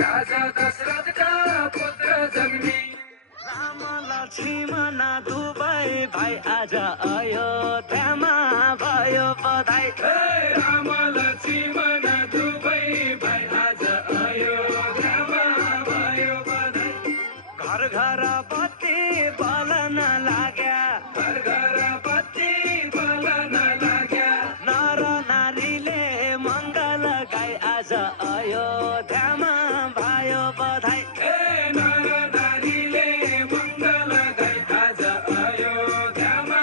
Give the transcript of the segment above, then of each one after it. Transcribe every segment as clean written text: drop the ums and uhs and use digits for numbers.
राजा दशरथका पुत्र जन्मी राम लक्ष्मण दुवै भाइ आज अयोध्यामा भयो बधाई राम लक्ष्मण दुवै भाइ आज अयोध्यामा भयो बधाई घर घर बत्ती बलन लाग्या घर घर बत्ती बलन लाग्या नर नारीले मङ्गल गाई आज अयोध्यामा भयो बधाई नर नारीले मङ्गल गाई आज अयोध्यामा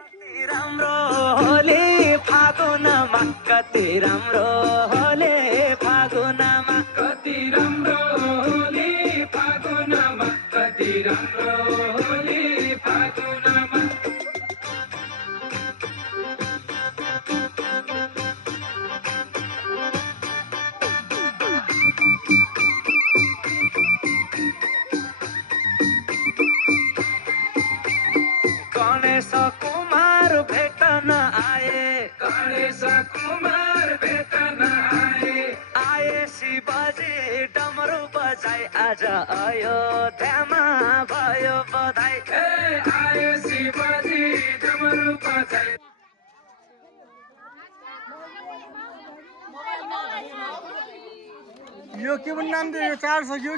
कति राम्रो होली फागुनमा कति राम्रो होली फागुनमा कति राम्रो होली फागुनमा कति राम्रो होली फागुनमा गणेश कुमार भेटन आए गणेश कुमार भेटन आए शिवजी डमरू बजाई आज अयोध्यामा भयो बधाई आयो शिवजी डमरू बजाई यो के पनि नाम दियो 4 सक्यो